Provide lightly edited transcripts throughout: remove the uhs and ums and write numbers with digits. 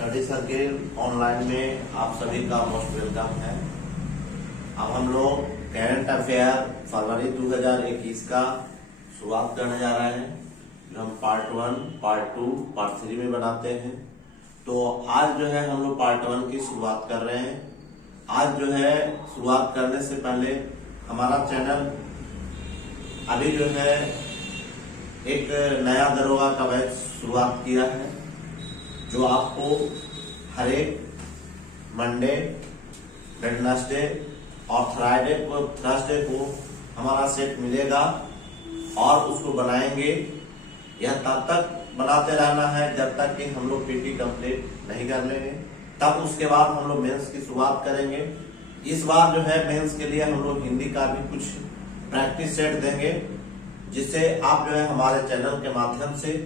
Study circle online में आप सभी का मोस्ट वेलकम है। अब हम लोग करंट अफेयर फरवरी 2021 का शुरुआत करने जा रहे हैं, जो हम पार्ट 1, पार्ट 2, पार्ट 3 में बनाते हैं। तो आज जो है हम लोग पार्ट 1 की शुरुआत कर रहे हैं। आज जो है शुरुआत करने से पहले हमारा चैनल अभी जो है एक नया दरोगा का बैच शुरुआत किया है, जो आपको हर एक मंडे, वेडनेसडे और थर्सडे को हमारा सेट मिलेगा और उसको बनाएंगे। यह तब तक बनाते रहना है जब तक कि हम लोग पीटी कंप्लीट नहीं कर लेंगे, तब उसके बाद हम लोग मेंस की शुरुआत करेंगे। इस बार जो है मेंस के लिए हम लोग हिंदी का भी कुछ प्रैक्टिस सेट देंगे, जिससे आप जो है हमारे चैनल के माध्यम से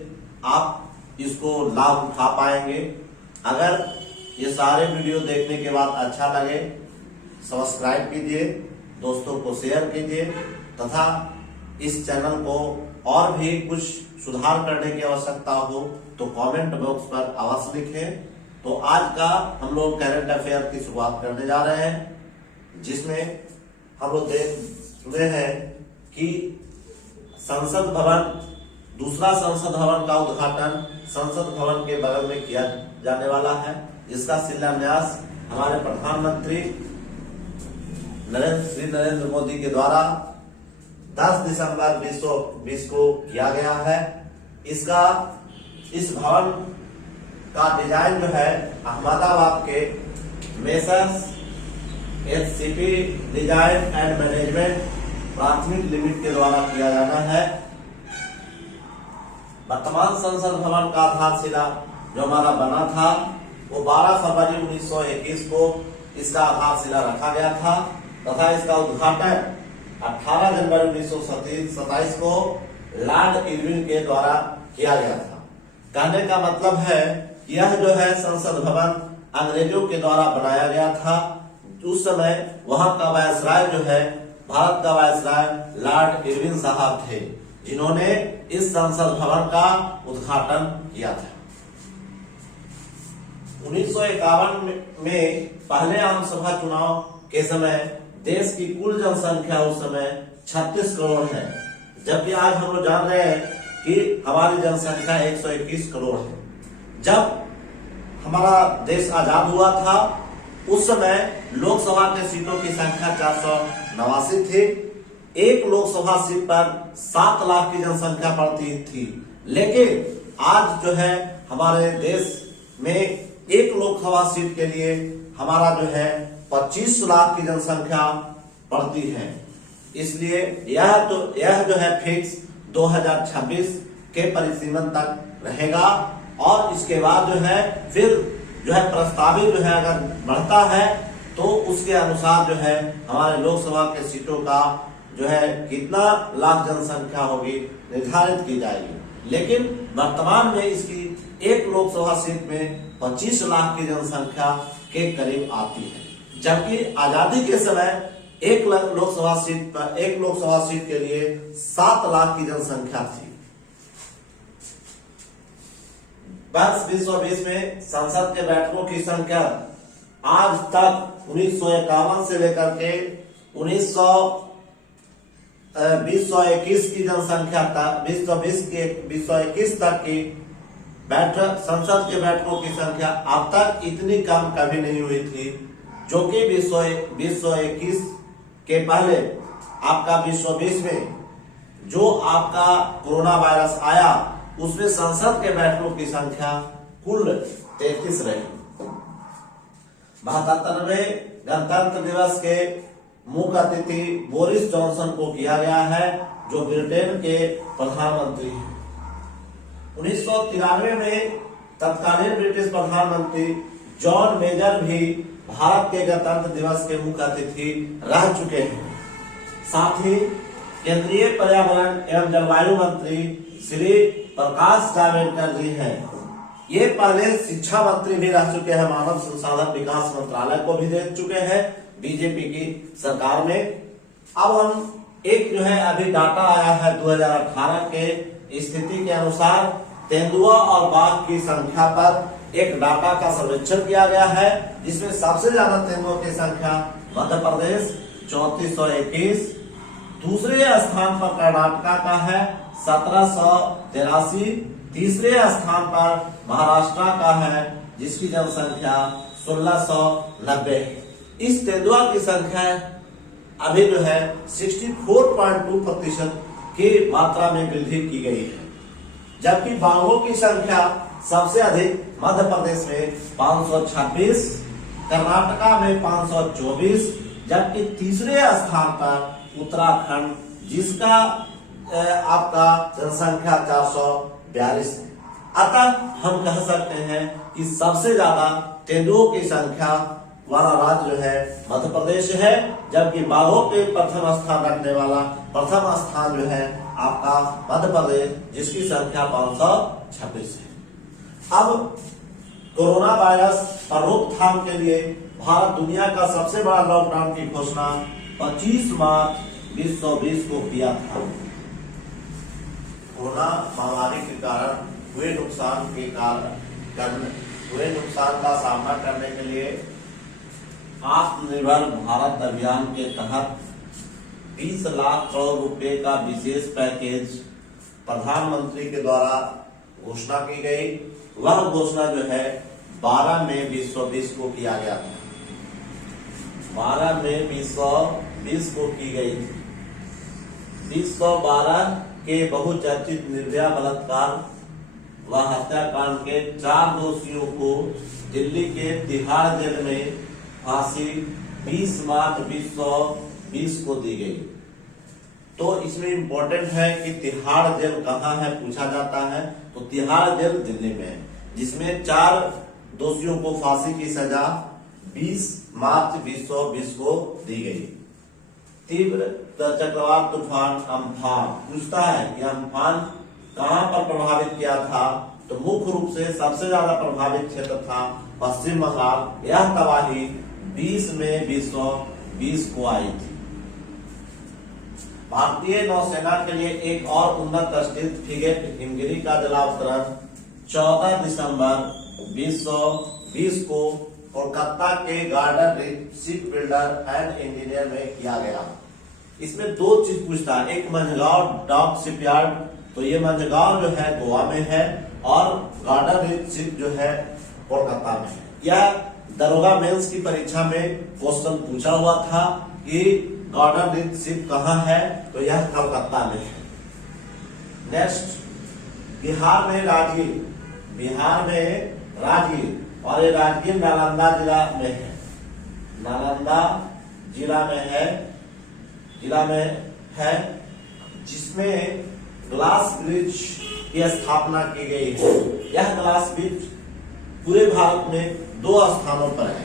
आप इसको लाभ उठा पाएंगे। अगर ये सारे वीडियो देखने के बाद अच्छा लगे, सब्सक्राइब कीजिए, दोस्तों को शेयर कीजिए तथा इस चैनल को और भी कुछ सुधार करने की आवश्यकता हो तो कमेंट बॉक्स पर अवश्य लिखें। तो आज का हम लोग करंट अफेयर की शुरुआत करने जा रहे हैं, जिसमें हम लोग देख सुने हैं कि संसद भवन, दूसरा संसद भवन का उद्घाटन संसद भवन के बगल में किया जाने वाला है, जिसका शिलान्यास हमारे प्रधानमंत्री श्री नरेंद्र मोदी के द्वारा 10 दिसंबर 2020 को किया गया है। इस भवन का डिजाइन जो है अहमदाबाद के messrs HCP design and management प्राथमिक लिमिटेड के द्वारा किया जाना है। वर्तमान संसद भवन का आधारशिला जो हमारा बना था वो 12 फरवरी 1921 को इसका आधारशिला रखा गया था तथा इसका उद्घाटन 18 जनवरी 1927 को लॉर्ड इरविन के द्वारा किया गया था। कहने का मतलब है यह जो है संसद भवन अंग्रेजों के द्वारा बनाया गया था। उस समय वहां का वायसराय जो है, भारत का वायसराय लॉर्ड इरविन साहब थे, जिन्होंने इस संसद भवन का उद्घाटन किया था। 1951 में पहले आम सभा चुनाव के समय देश की कुल जनसंख्या उस समय 36 करोड़ है, जबकि आज हम लोग जान रहे हैं कि हमारी जनसंख्या 121 करोड़ है। जब हमारा देश आजाद हुआ था उस समय लोकसभा के सीटों की संख्या 489 थी। एक लोकसभा सीट पर 7 लाख की जनसंख्या पड़ती थी, लेकिन आज जो है हमारे देश में एक लोकसभा सीट के लिए हमारा जो है 25 लाख की जनसंख्या पड़ती है। इसलिए यह जो है फिक्स 2026 के परिसीमन तक रहेगा और इसके बाद जो है फिर जो है प्रस्तावित जो है अगर बढ़ता है तो उसके अनुसार जो है हमारे लोकसभा के सीटों का जो है कितना लाख जनसंख्या होगी निर्धारित की जाएगी। लेकिन वर्तमान में इसकी एक लोकसभा सीट में 25 लाख की जनसंख्या के करीब आती है, जबकि आजादी के समय एक लोकसभा सीट के लिए 7 लाख की जनसंख्या थी। वर्ष 2020 में संसद के बैठकों की संख्या आज तक 1951 से लेकर के 2021 की जनसंख्या तक 2021 तक की बैठक संसद के बैठकों की संख्या अब तक इतनी कम कभी नहीं हुई थी, जो कि 2021 के पहले आपका 2020 में जो आपका कोरोना वायरस आया उसमें संसद के बैठकों की संख्या कुल 33 रही। 72वें गणतंत्र दिवस के मुख्य अतिथि बोरिस जॉनसन को किया गया है, जो ब्रिटेन के प्रधानमंत्री हैं। 1993 में तत्कालीन ब्रिटिश प्रधानमंत्री जॉन मेजर भी भारत के गणतंत्र दिवस के मुख्य अतिथि रह चुके हैं। साथ ही केंद्रीय पर्यावरण एवं जलवायु मंत्री श्री प्रकाश जावड़ेकर जी हैं। ये पहले शिक्षा मंत्री भी रह चुके हैं, मानव संसाधन विकास मंत्रालय को भी दे चुके हैं बीजेपी की सरकार में। अब हम एक जो है अभी डाटा आया है 2018 के स्थिति के अनुसार तेंदुआ और बाघ की संख्या पर एक डाटा का सर्वेक्षण किया गया है, जिसमें सबसे ज्यादा तेंदुओं की संख्या मध्य प्रदेश 3421, दूसरे स्थान पर कर्नाटका का है 1783, तीसरे स्थान पर महाराष्ट्र का है जिसकी जनसंख्या 1690। इस तेंदुआ की संख्या अभी जो है 64.2% की मात्रा में वृद्धि की गई है, जबकि बाघों की संख्या सबसे अधिक मध्य प्रदेश में 526, कर्नाटका में 524, जबकि तीसरे स्थान पर उत्तराखंड जिसका आपका जनसंख्या 442 है। अतः हम कह सकते हैं कि सबसे ज्यादा तेंदुओं की संख्या वाला राज्य जो है मध्य प्रदेश है, जबकि बाघों के प्रथम स्थान रखने वाला प्रथम स्थान जो है आपका मध्य प्रदेश जिसकी संख्या 526 है। अब कोरोना वायरस पर रोकथाम के लिए भारत दुनिया का सबसे बड़ा लॉकडाउन की घोषणा 25 मार्च 2020 को किया था। कोरोना महामारी के कारण हुए नुकसान का सामना करने के लिए आत्मनिर्भर भारत अभियान के तहत 20 लाख करोड़ रुपए का विशेष पैकेज प्रधानमंत्री के द्वारा घोषणा की गई। वह घोषणा जो है 12 मई 2020 को किया गया था। 12 मई 2020 को की गई थी। 2012 के बहुचर्चित निर्भया बलात्कार व हत्याकांड के 4 दोषियों को दिल्ली के तिहाड़ जेल में फांसी 20 मार्च 2020 को दी गई। तो इसमें इम्पोर्टेंट है कि तिहाड़ जेल कहाँ है पूछा जाता है, तो तिहाड़ जेल दिल्ली में है, जिसमें 4 दोषियों को फांसी की सजा 20 मार्च 2020 को दी गई। तीव्र चक्रवात तूफान अम्फान पूछता है कि अम्फान कहां पर प्रभावित किया था, तो मुख्य रूप से सबसे ज्यादा प्रभावित क्षेत्र था पश्चिम बंगाल। यह तबाही 20 मई 2020 को आई थी। भारतीय नौसेना के लिए एक और उन्नत स्थित फ्रिगेट हिमगिरी का जलावतरण 14 दिसंबर 2020 को कोलकाता के garden ship builder and engineer में किया गया। इसमें 2 चीज पूछता है, एक मंझगांव डॉक शिपयार्ड, तो ये मंझगांव जो है गोवा में है और गार्डन शिप जो है कोलकाता में है। यह दरोगा मेंस की परीक्षा में क्वेश्चन पूछा हुआ था कि गार्डन शिप कहाँ है, तो यह कोलकाता में है। नेक्स्ट, बिहार में राजगीर और ये राजगीर नालंदा जिला में है। नालंदा जिला में है जिसमें ग्लास ब्रिज की स्थापना की गई है। यह ग्लास ब्रिज पूरे भारत में 2 स्थानों पर है।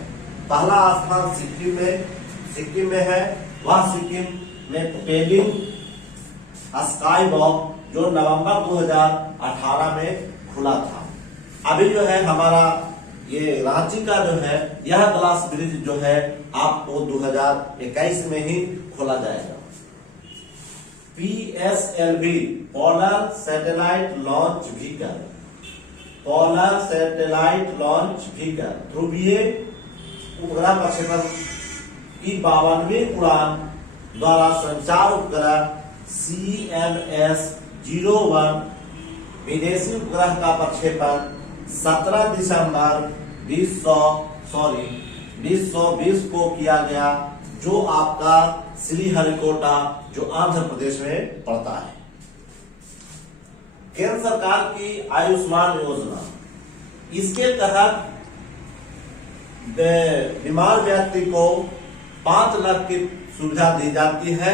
पहला स्थान सिक्किम में है। वह सिक्किम में पेलिंग स्काई वॉक जो नवंबर 2018 में खुला था। अभी जो है हमारा ये रांची का जो है यह ग्लास ब्रिज जो है आपको 2021 में ही खोला जाएगा। PSLV polar satellite launch vehicle ध्रुवीय उपग्रह प्रक्षेपण की 52वीं उड़ान द्वारा संचार उपग्रह CMS-01 विदेशी उपग्रह का प्रक्षेपण 17 दिसंबर 2020 को किया गया, जो आपका श्रीहरिकोटा जो आंध्र प्रदेश में पड़ता है। केंद्र सरकार की आयुष्मान योजना, इसके तहत बीमार व्यक्ति को 5 लाख की सुविधा दी जाती है,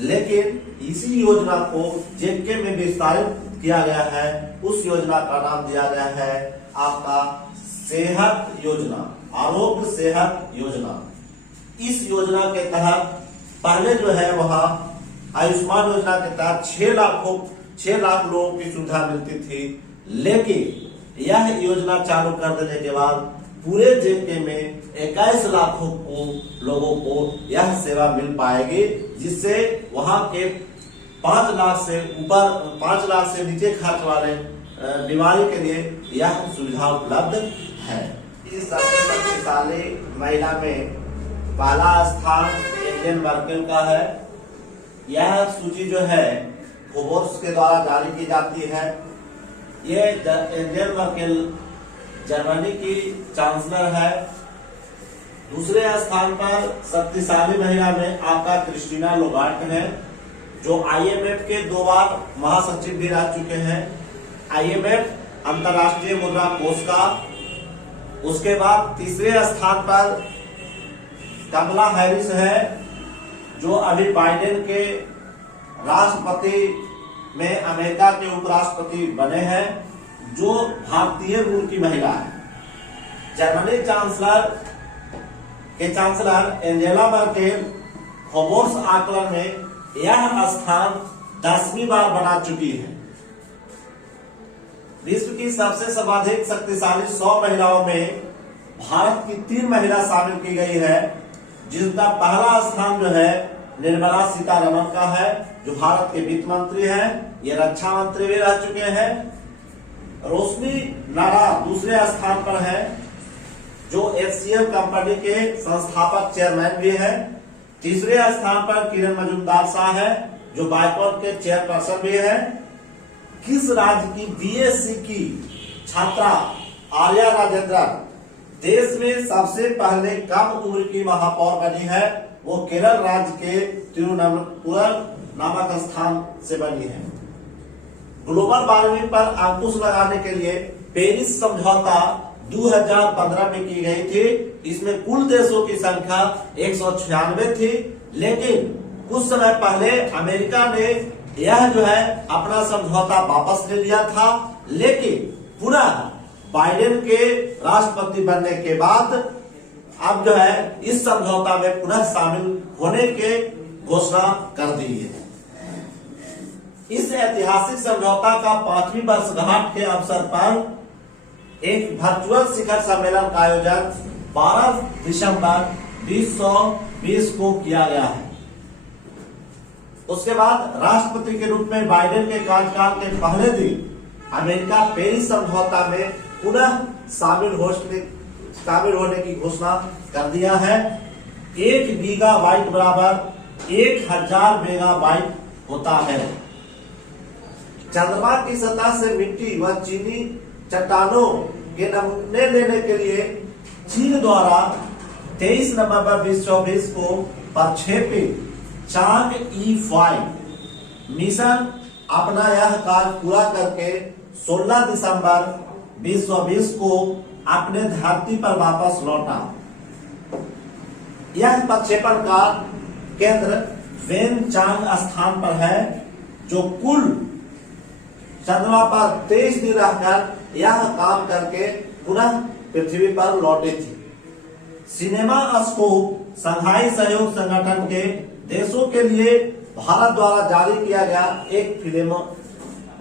लेकिन इसी योजना को जेके में विस्तारित किया गया है। उस योजना का नाम दिया गया है आपका सेहत योजना, आरोग्य सेहत योजना। इस योजना के तहत पहले जो है वहां आयुष्मान योजना के तहत 6 लाख लोगों की सुविधा मिलती थी, लेकिन यह योजना चालू कर देने के बाद पूरे जेके में 21 लाखों लोगों को यह सेवा मिल पाएगी, जिससे वहां के 5 लाख से नीचे खर्च वाले बीमारी के लिए यह सुविधा उपलब्ध है। इस सबसे शक्तिशाली महिला में पहला स्थान एंजेला मर्केल का है। यह सूची जो है फोर्ब्स के द्वारा जारी की जाती है। ये एंजेला मर्केल जर्मनी की चांसलर है। दूसरे स्थान पर शक्तिशाली महिला में आपका क्रिस्टीना लोगार्ट है, जो IMF के 2 बार महासचिव भी रह चुके हैं। IMF अंतर्राष्ट्रीय मुद्रा कोष का। उसके बाद तीसरे स्थान पर कमला हैरिस है, जो अभी बाइडेन के राष्ट्रपति में अमेरिका के उपराष्ट्रपति बने हैं, जो भारतीय मूल की महिला है। Germany chancellor Angela Merkel Forbes आकलन में यह स्थान 10वीं बार बना चुकी है। विश्व की सबसे सर्वाधिक शक्तिशाली 100 महिलाओं में भारत की 3 महिला शामिल की गई है, जिसका पहला स्थान जो है निर्मला सीतारमण का है, जो भारत के वित्त मंत्री हैं। ये रक्षा मंत्री भी रह चुके हैं। रोशनी नारा दूसरे स्थान पर है, जो HCL कंपनी के संस्थापक चेयरमैन भी है। तीसरे स्थान पर किरण मजूमदार शाह है, जो बाइकॉन के चेयरपर्सन भी है। किस राज्य की BSc की छात्रा आर्या राजेंद्रन देश में सबसे पहले कम उम्र की महापौर बनी है? वो केरल राज्य के तिरुवनंतपुरम नामक स्थान से बनी है। ग्लोबल वार्मिंग पर अंकुश लगाने के लिए पेरिस समझौता 2015 में की गई थी। इसमें कुल देशों की संख्या 196 थी, लेकिन कुछ समय पहले अमेरिका ने यह जो है अपना समझौता वापस ले लिया था। लेकिन पुनः बाइडेन के राष्ट्रपति बनने के बाद अब जो है इस समझौता में पुनः शामिल होने के घोषणा कर दी है। इस ऐतिहासिक समझौता का 5वीं वर्षगांठ के अवसर पर एक वर्चुअल शिखर सम्मेलन का आयोजन 12 दिसंबर 2020 को किया गया है। उसके बाद राष्ट्रपति के रूप में बाइडेन के कार्यकाल के पहले दिन अमेरिका पेरिस समझौता में पुनः शामिल होने की घोषणा कर दिया है। 1 गीगाबाइट बराबर 1000 मेगाबाइट होता है। चंद्रमा की सतह से मिट्टी व चीनी चट्टानों के नमूने लेने के लिए चीन द्वारा 23 नवंबर 2024 को प्रक्षेपित चांग-E5 मिशन अपना यह कार्य पूरा करके 16 दिसंबर 2020 को अपने धरती पर वापस लौटा। यह प्रक्षेपण का केंद्र वेनचांग स्थान पर है, जो कुल चंद्रमा पर 23 दिन रहकर यह काम करके पुनः पृथ्वी पर लौटी थी। सिनेमा स्कोप संघाई सहयोग संगठन के देशों के लिए भारत द्वारा जारी किया गया एक फिल्म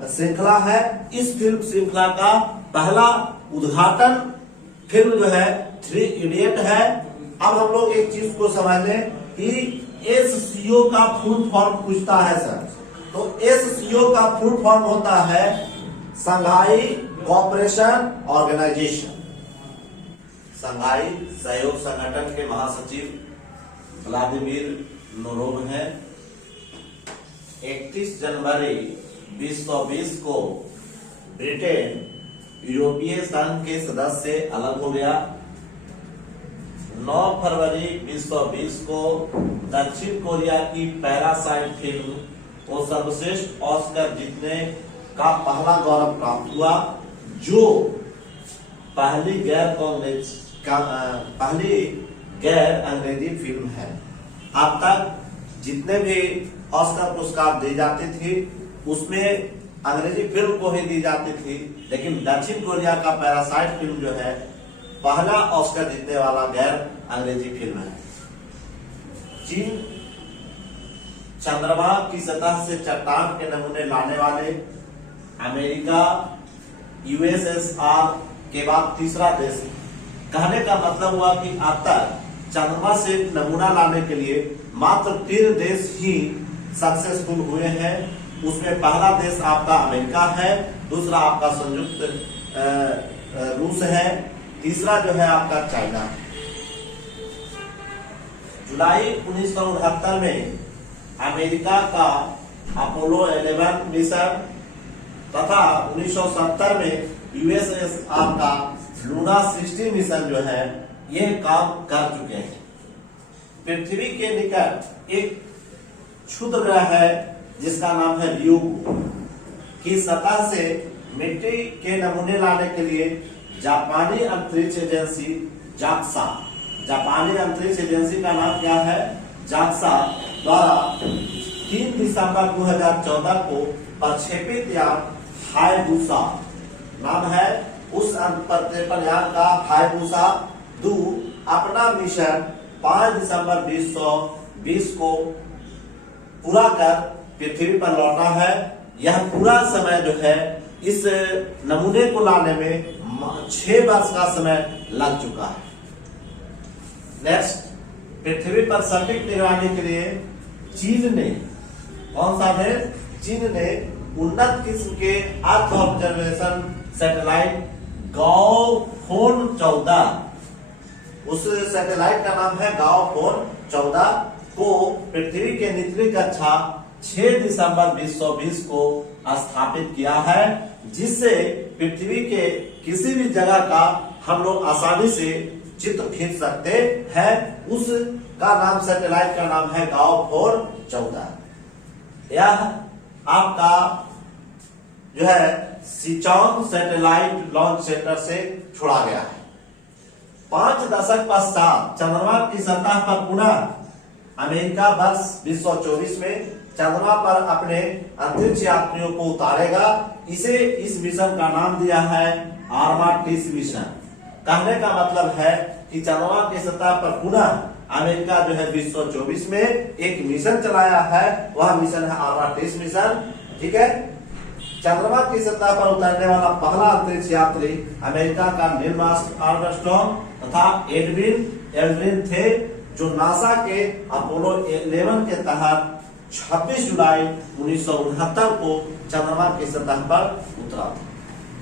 श्रृंखला है। इस फिल्म श्रृंखला का पहला उद्घाटन फिल्म जो है 3 इडियट है। अब हम लोग एक चीज को समझ लें कि SCO का फुल फॉर्म पूछता है सर, तो SCO का फुल फॉर्म होता है संघाई कोऑपरेशन ऑर्गेनाइजेशन। संघाई सहयोग संगठन के महासचिव व्लादिमीर नोरोव हैं। 31 जनवरी 2020 को ब्रिटेन यूरोपीय संघ के सदस्य से अलग हो गया। 9 फरवरी 2020 को दक्षिण कोरिया की पैरासाइट फिल्म को सर्वश्रेष्ठ ऑस्कर जीतने का पहला गौरव प्राप्त हुआ, जो पहली गैर अंग्रेजी फिल्म है। अब तक जितने भी ऑस्कर पुरस्कार दी जाती थी उसमें अंग्रेजी फिल्म को ही दी जाती थी, लेकिन दक्षिण कोरिया का पैरासाइट फिल्म जो है पहला ऑस्कर जीतने वाला गैर अंग्रेजी फिल्म है। चीन चंद्रमा की सतह से चट्टान के नमूने लाने वाले अमेरिका USSR के बाद तीसरा देश है। कहने का मतलब हुआ कि अब तक चंद्रमा से नमूना लाने के लिए मात्र 3 देश ही सक्सेसफुल हुए हैं, उसमें पहला देश आपका अमेरिका है, दूसरा आपका संयुक्त रूस है, तीसरा जो है आपका चाइना। जुलाई 1969 में अमेरिका का अपोलो 11 मिशन तथा 1970 में यूएसएस आपका लूना 60 मिशन जो है ये काम कर चुके हैं। पृथ्वी के निकट एक क्षुद्र ग्रह है जिसका नाम है रियोगु की सतह से मिट्टी के नमूने लाने के लिए जापानी अंतरिक्ष एजेंसी जाक्सा, जापानी अंतरिक्ष एजेंसी का नाम क्या है, जाक्सा, द्वारा 3 दिसंबर 2014 को प्रक्षेपित यान हायबुसा नाम है उस प्रक्षेपण यान का हायबुसा 2 अपना मिशन 5 दिसंबर 2020 को पूरा कर पृथ्वी पर लौटा है। यह पूरा समय जो है इस नमूने को लाने में 6 वर्ष का समय लग चुका है। नेक्स्ट, पृथ्वी पर सटीक निगरानी के लिए चीन ने, कौन सा देश, चीन ने उन्नत किस्म के अर्थ ऑब्जर्वेशन सैटेलाइट गाओफोन 14, उस सैटेलाइट का नाम है गाओफोन 14 को पृथ्वी के निचली कक्षा 6 दिसंबर 2020 को स्थापित किया है, जिससे पृथ्वी के किसी भी जगह का हम लोग आसानी से चित्र खींच सकते हैं। उस का नाम, सैटेलाइट का नाम है गाओफोन 14। यह आपका जो है सिचोंग सैटेलाइट लॉन्च सेंटर से छोड़ा गया है। 5 दशक पश्चात चंद्रमा की सतह पर पुनः अमेरिका वर्ष 2024 में चंद्रमा पर अपने अंतरिक्ष यात्रियों को उतारेगा। इसे इस मिशन का नाम दिया है आर्माटिस मिशन। कहने का मतलब है कि चंद्रमा की सतह पर पुनः अमेरिका जो है 2024 में एक मिशन चलाया है, वह मिशन है आर्माटिस मिशन। ठीक है, चंद्रमा की सतह पर उतरने वाला पहला अंतरिक्ष यात्री अमेरिका का नील आर्मस्ट्रांग तथा एडविन एल्ड्रिन थे, जो नासा के अपोलो 11 के तहत 26 जुलाई 1969 को चंद्रमा की सतह पर उतरा था।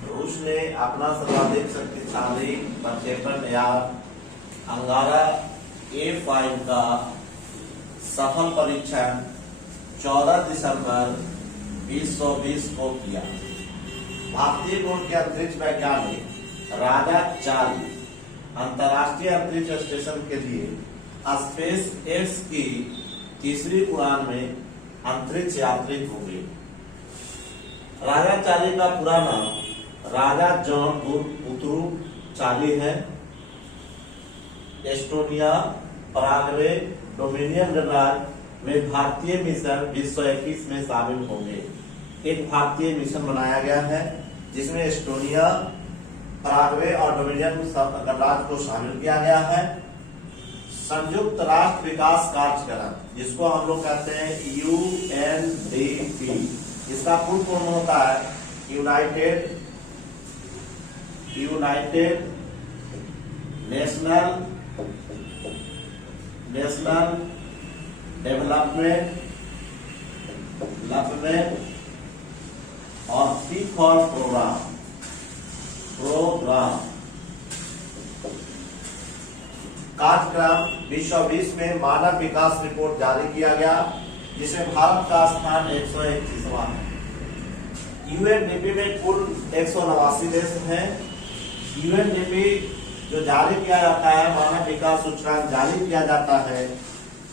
रूस ने अपना सर्वाधिक शक्तिशाली प्रक्षेपण यान अंगारा A5 का सफल परीक्षण 14 दिसंबर 2020 को किया। भारतीय मूल के अंतरिक्ष वैज्ञानिक राजा चार्ली अंतरराष्ट्रीय अंतरिक्ष स्टेशन के लिए स्पेस एक्स की तीसरी उड़ान में अंतरिक्ष यात्री होंगे। राजा चार्ली का पूरा नाम राजा जॉन बुथरू चार्ली है। एस्टोनिया, पराग्वे, डोमिनियन गणराज्य में भारतीय मिशन 2021 में शामिल होंगे। एक भारतीय मिशन बनाया गया है जिसमें एस्टोनिया, पराग्वे और डोमिनियन गणराज्य को शामिल किया गया है। संयुक्त राष्ट्र विकास कार्यक्रम, जिसको हम लोग कहते हैं UNDP, इसका फुल फॉर्म होता है यूनाइटेड नेशनल डेवलपमेंट और पीस फॉर प्रोग्राम। कार्यक्रम 2020 में मानव विकास रिपोर्ट जारी किया गया, जिसमें भारत का स्थान 131वां है। यूएनडीपी में कुल 189 देश हैं। यूएनडीपी जो जारी किया जाता है, मानव विकास सूचकांक जारी किया जाता है,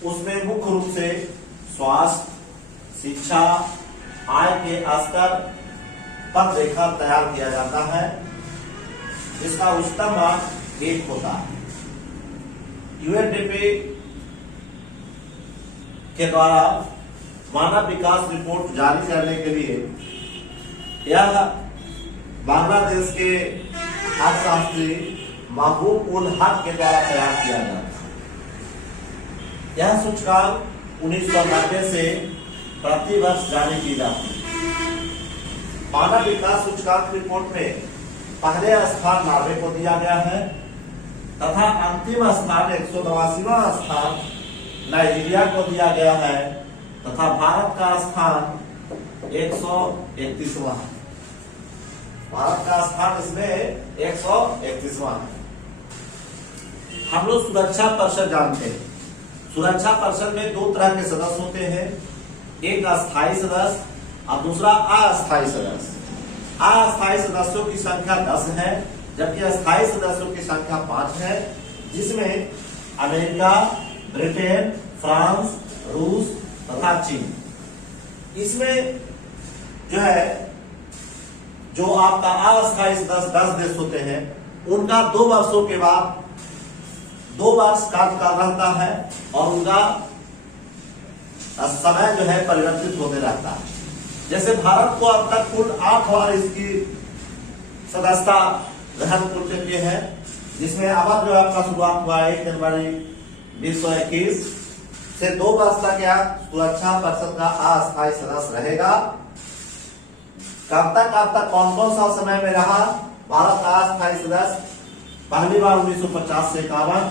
उसमें मुख्य रूप से स्वास्थ्य, शिक्षा, आय के स्तर पर रेखा तैयार किया जाता है, जिसका उच्चतम मान 1 होता है। यूएनडीपी के द्वारा मानव विकास रिपोर्ट जारी करने के लिए यह बांग्लादेश के अर्थशास्त्री महबूब उल हक के द्वारा तैयार किया गया था। यह सूचकांक 1990 से प्रति वर्ष जारी की जाती है। मानव विकास सूचकांक रिपोर्ट में पहले स्थान नॉर्वे को दिया गया है तथा अंतिम स्थान 189वां स्थान नाइजीरिया को दिया गया है तथा भारत का स्थान 131वां। भारत का स्थान इसमें 131वां है। हम लोग सुरक्षा परिषद जानते हैं। सुरक्षा परिषद में दो तरह के सदस्य होते हैं, एक अस्थायी सदस्य और दूसरा अस्थायी सदस्य। अस्थायी सदस्यों की संख्या 10 है, जबकि अस्थायी सदस्यों की संख्या 5 है, जिसमें अमेरिका, ब्रिटेन, फ्रांस, रूस तथा चीन। इसमें जो है, जो आपका अस्थायी सदस्य 10 देश होते हैं, उनका 2 वर्षों के बाद 2 वर्ष कार्यकाल रहता है और उनका समय जो है परिवर्तित होते रहता है। जैसे भारत को अब तक कुल 8 बार इसकी सदस्यता ग्रहण कर चुकी है, जिसमें अब जो आपका शुरुआत हुआ 1 जनवरी 2021 से 2 वर्ष तक यह सुरक्षा परिषद का अस्थायी सदस्य रहेगा। कब तक कौन कौन सा समय में रहा भारत का अस्थायी सदस्य? पहली बार 1950 से 51,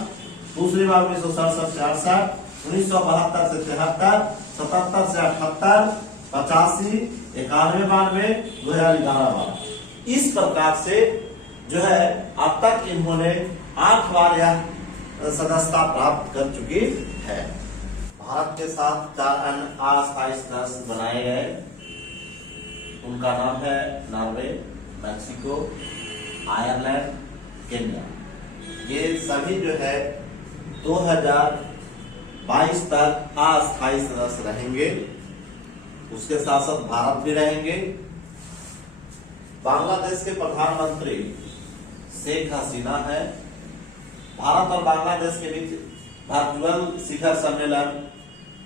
दूसरी बार 1967 से 68, 1972 से 73, 77 से 78, 85, 91, 92, 2011 बार। इस प्रकार से जो है अब तक इन्होंने 8 बार यह सदस्यता प्राप्त कर चुकी है। भारत के साथ 4 अन्य अस्थायी सदस्य बनाए गए। उनका नाम है नॉर्वे, मैक्सिको, आयरलैंड, केन्या। ये सभी जो है 2022 तक अस्थायी सदस्य रहेंगे। उसके साथ साथ भारत भी रहेंगे। बांग्लादेश के प्रधानमंत्री शेख हसीना है। भारत और बांग्लादेश के बीच वर्चुअल शिखर सम्मेलन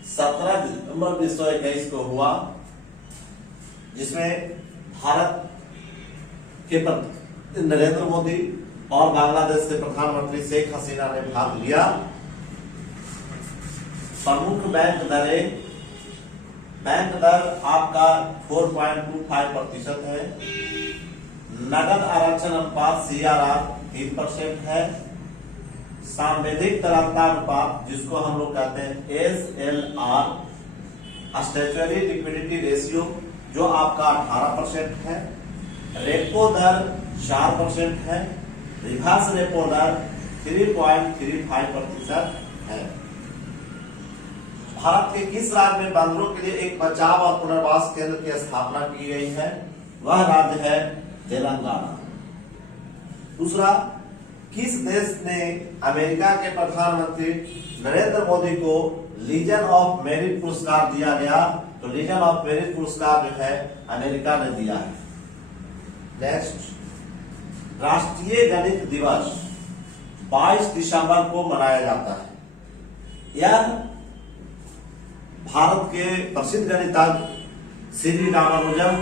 17 दिसंबर 2021 को हुआ, जिसमें भारत के नरेंद्र मोदी और बांग्लादेश के प्रधानमंत्री शेख हसीना ने भाग लिया। प्रमुख बैंक दर आपका 4.25% है। नगद आरक्षण अनुपात CRR 3% है। सांविधिक तरलता अनुपात, जिसको हम लोग कहते हैं SLR, स्टैट्यूटरी लिक्विडिटी रेशियो, जो आपका 18% है। रेपो दर 4% है। रिवर्स रेपो दर 3.35% है। भारत के किस राज्य में बंदरों के लिए एक बचाव और पुनर्वास केंद्र की स्थापना की गई है? वह राज्य है तेलंगाना। दूसरा, किस देश ने अमेरिका के प्रधानमंत्री नरेंद्र मोदी को लीजन ऑफ मेरिट पुरस्कार दिया गया? तो लीजन ऑफ मेरिट पुरस्कार जो है अमेरिका ने दिया है। नेक्स्ट, राष्ट्रीय गणित दिवस 22 दिसंबर को मनाया जाता है। यह भारत के प्रसिद्ध गणितज्ञ श्री रामानुजन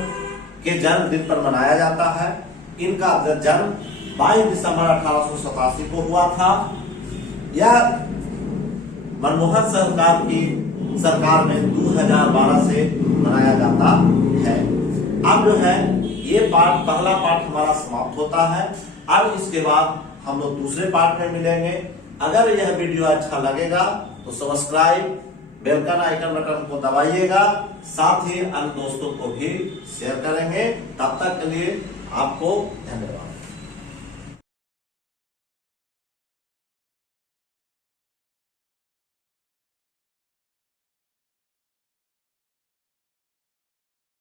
के जन्मदिन पर मनाया जाता है। इनका जन्म 22 दिसंबर 1887 को हुआ था। यह मनमोहन सरकार में 2012 से मनाया जाता है। अब जो है ये पहला पार्ट हमारा समाप्त होता है। अब इसके बाद हम लोग दूसरे पार्ट में मिलेंगे। अगर यह वीडियो अच्छा लगेगा तो सब्सक्राइब, बेल का आइकन बटन को दबाइएगा, साथ ही अन्य दोस्तों को भी शेयर करेंगे। तब तक के लिए आपको धन्यवाद।